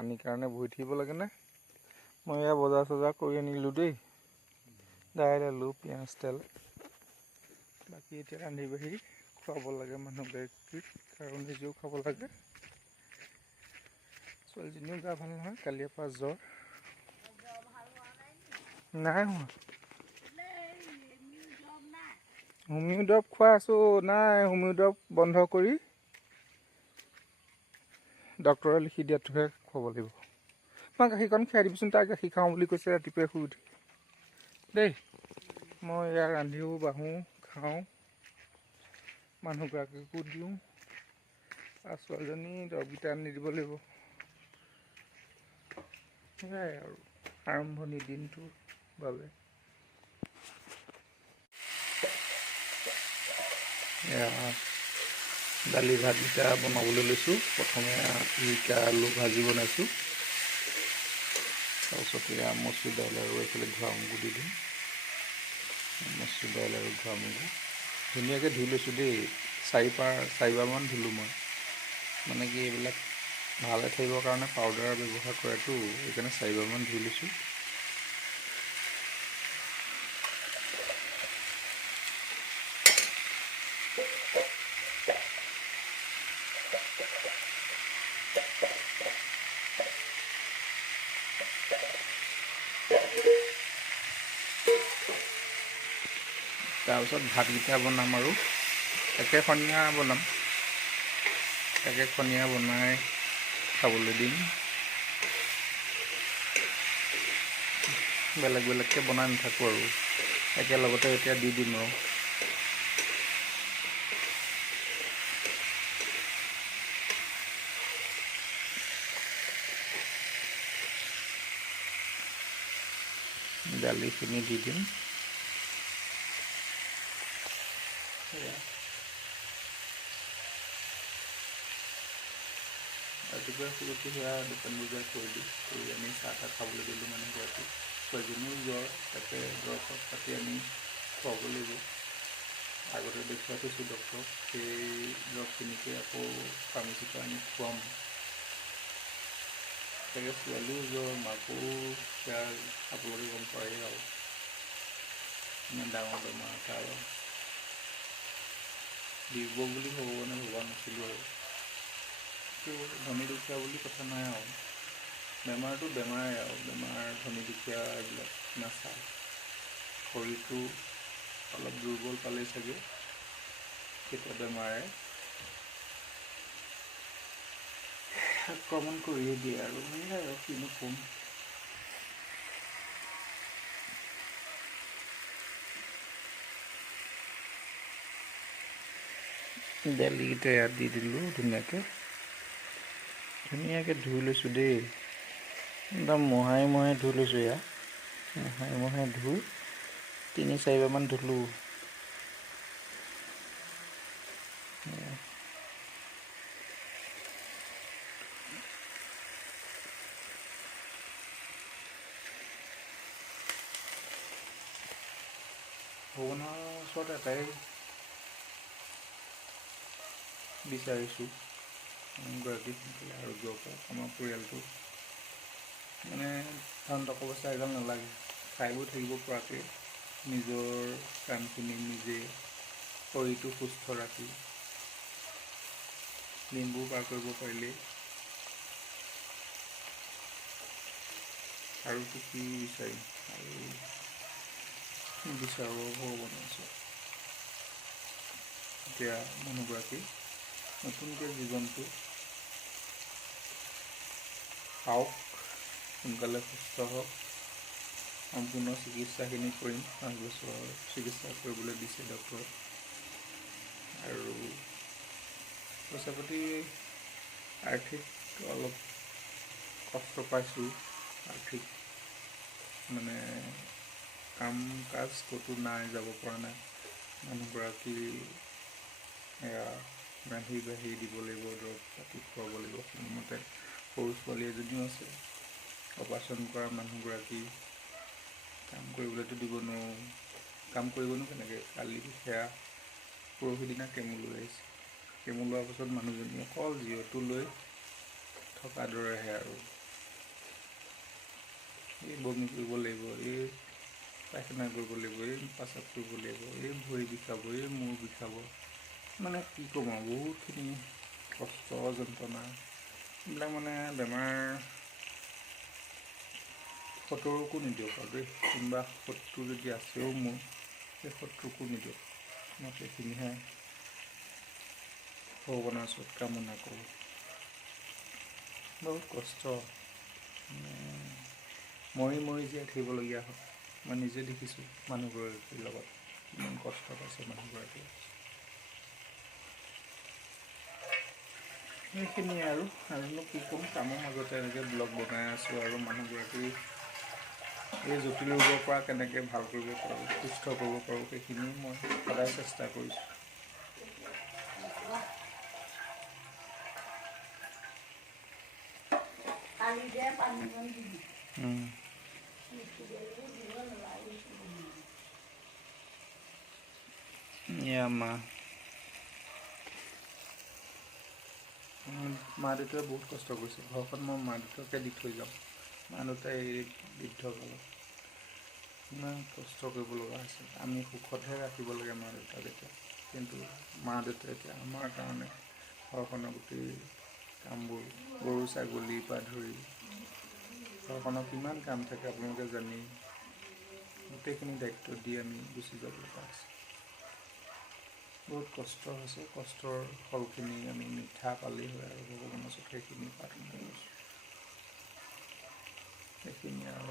পানীৰ কাৰণে বহি থাকিব লাগে নে? মই এয়া বজাৰ চজাৰ কৰি আনিলোঁ দেই, দাইল আলু পিঁয়াজ তেল। বাকী এতিয়া ৰান্ধি বাঢ়ি খুৱাব লাগে মানুহগৰাকীক, কাৰণ নিজেও খাব লাগে। ছোৱালীজনীও গা ভাল নহয়, কালিৰ পৰা জ্বৰ। নাই হোৱা। হোমিও দৰৱ খুৱাই আছোঁ, নাই হোমিও দৰৱ বন্ধ কৰি ডক্তৰে লিখি দিয়াটোহে খুৱাব লাগিব। মই গাখীৰকণ খীৰাই দিবিচোন, তাই গাখীৰ খাওঁ বুলি কৈছে ৰাতিপুৱাই শুই উঠি দেই। মই এয়া ৰান্ধিও বাঢ়োঁ খাওঁ, মানুহগৰাকীকো দিওঁ, আৰু ছোৱালীজনী দৰৱকেইটা আনি দিব লাগিব। সেয়াই আৰু আৰম্ভণি দিনটোৰ বাবে। দালি ভাতকেইটা বনাবলৈ লৈছোঁ। প্ৰথমে জিকা আলু ভাজি বনাইছোঁ, তাৰপিছতে মচুৰ দাইল আৰু এইফালে ঘোৱা মগু দি দিম। মচুৰ দাইল আৰু ঘোৱা মগু ধুনীয়াকৈ ধুই লৈছোঁ দেই, চাৰিবাৰমান ধুলোঁ মই। মানে কি এইবিলাক ভালে থাকিবৰ কাৰণে পাউডাৰ ব্যৱহাৰ কৰেতো, সেইকাৰণে 4বাৰমান ধুই লৈছোঁ। তাৰপিছত ভাতকেইটা বনাম আৰু একেখনীয়া বনাম, একেখনীয়া বনাই খাবলৈ দিম। বেলেগ বেলেগকৈ বনাই নাথাকোঁ আৰু একেলগতে এতিয়া দি দিম আৰু। দালিখিনি দি দিম। ৰাতিপুৱাই শুই উঠি সেয়া দোকান বজাৰ কৰিলোঁ, কৰি আনি চাহ তাহ খাবলৈ দিলোঁ মানুহগৰাকীক। ছোৱালীজনীও জ্বৰ, তাকে দৰৱ পাতি আনি খুৱাব লাগিব। আগতে দেখুৱাই থৈছোঁ ডক্তৰক, সেই দৰৱখিনিকে আকৌ ফাৰ্মাচীৰ পৰা আনি খুৱাম। তাকে ছোৱালীও জ্বৰ, মাকো সেয়া আপোনালোকে গম পায়েই আৰু ইমান ডাঙৰ বেমাৰ এটা আৰু দিব বুলি ভগৱানে ভবা নাছিলোঁ আৰু। ধনী দুখীয়া বুলি কথা নাই আৰু, বেমাৰটো বেমাৰেই আৰু, বেমাৰ ধনী দুখীয়া এইবিলাক নাচায়। শৰীৰটো অলপ দুৰ্বল পালেই চাগে কেতিয়া বেমাৰে আক্ৰমণ কৰিয়ে দিয়ে আৰু, সেয়াই আৰু কিনো ক'ম। দালিকেইটা ইয়াত দি দিলোঁ, ধুনীয়াকৈ ধুই লৈছোঁ দেই, একদম মোহাৰি ধুই লৈছোঁ। এয়া মোহাৰি ধুই 3-4বাৰমান ধুলোঁ। ভগৱানৰ ওচৰত এটাই বিচাৰিছোঁ, মানুহগৰাকী সোনকালে আৰোগ্য হওক। আমাৰ পৰিয়ালটো মানে ধন টকা পইচা এগাল নালাগে, খাই বৈ থাকিব পৰাকৈ নিজৰ কামখিনি নিজে শৰীৰটো সুস্থ ৰাখি দিনবোৰ পাৰ কৰিব পাৰিলেই আৰু কি বিচাৰিম, আৰু বিচাৰোঁ ভগৱানৰ ওচৰত। এতিয়া মানুহগৰাকী নতুনকৈ জীৱনটো পাওক, সোনকালে সুস্থ হওক। সম্পূৰ্ণ চিকিৎসাখিনি কৰিম, 5 বছৰ চিকিৎসা কৰিবলৈ দিছে ডক্টৰে। আৰু পইচা পাতি আৰ্থিক অলপ কষ্ট পাইছোঁ, আৰ্থিক মানে কাম কাজ ক'তো নাই, যাব পৰা নাই। মানুহগৰাকী এয়া ৰান্ধি বাঢ়ি দিব লাগিব, দৰৱ পাতি খুৱাব লাগিব সময়মতে। সৰু ছোৱালী এজনীও আছে, অপাৰেচন কৰা মানুহগৰাকী, কাম কৰিবলৈতো দিব নোৱাৰোঁ। কাম কৰিবনো কেনেকৈ? কালি সেয়া পৰহি দিনা কেমো লৈ আহিছে, কেমো লোৱাৰ পাছত মানুহজনী অকল জিৰ'টো লৈ থকা দৰেহে আৰু। এই বমি কৰিব লাগিব, এই পায়খানা কৰিব লাগিব, এই পেচাব কৰিব লাগিব, এই ভৰি বিষাব, এই মূৰ বিষাব, মানে কি ক'ম আৰু বহুতখিনি কষ্ট যন্ত্ৰণা এইবিলাক মানে বেমাৰ শত্ৰুকো নিদিয়ক আৰু দেই। কোনোবা শত্ৰু যদি আছেও মোৰ, সেই শত্ৰুকো নিদিয়ক। মই সেইখিনিহে ভগৱানৰ ওচৰত কামনা কৰোঁ। বহুত কষ্ট, মৰি মৰি জীয়াই থাকিবলগীয়া হয়। মই নিজে দেখিছোঁ মানুহগৰাকীৰ লগত কিমান কষ্ট পাইছে মানুহগৰাকীয়ে। সেইখিনিয়ে আৰুনো কি ক'ম, কামৰ মাজতে এনেকৈ ব্লগ বনাই আছোঁ আৰু মানুহগৰাকী এই জটিল ৰোগৰ পৰা কেনেকৈ ভাল কৰিব পাৰোঁ, সুস্থ কৰিব পাৰোঁ, সেইখিনি মই সদায় চেষ্টা কৰিছোঁ। মা দেউতাই বহুত কষ্ট কৰিছে। ঘৰখন মই মা দেউতাকে দি থৈ যাওঁ। মা দেউতাই এই বৃদ্ধ কালত ইমান কষ্ট কৰিব লগা হৈছে। আমি সুখতহে ৰাখিব লাগে মা দেউতাক এতিয়া, কিন্তু মা দেউতাই এতিয়া আমাৰ কাৰণে ঘৰখনৰ গোটেই কামবোৰ, গৰু ছাগলীৰ পৰা ধৰি ঘৰখনৰ কিমান কাম থাকে আপোনালোকে জানি, গোটেইখিনি দায়িত্ব দি আমি গুচি যাব লগা হৈছে। বহুত কষ্ট হৈছে, কষ্টৰ ফলখিনি আমি মিঠা পালেই হয় আৰু ভগৱানৰ ওচৰত সেইখিনি প্ৰাৰ্থনা কৰিছোঁ। সেইখিনি আৰু